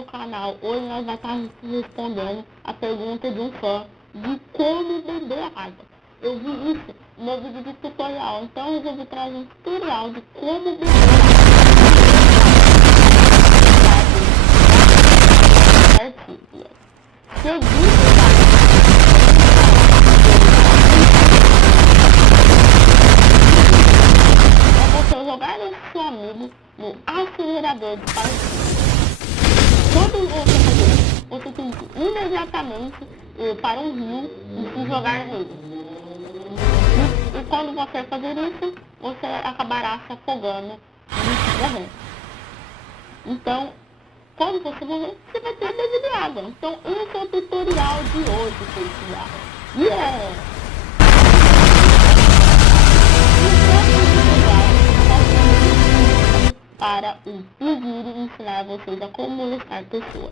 meu canal. Hoje nós vamos estar respondendo a pergunta de um fã de como beber água. Eu vi isso no meu vídeo de tutorial, então eu resolvi trazer um tutorial de como beber água. Você jogar o seu amigo no acelerador de partida. Quando você fazer isso, você tem que imediatamente ir para um rio e se jogar nele. E quando você fazer isso, você acabará se afogando e morrendo. Então, quando você morrer, você vai ter medo de água. Então, esse é o tutorial de hoje, pessoal. Para o seguir e ensinar vocês a como molestar pessoas.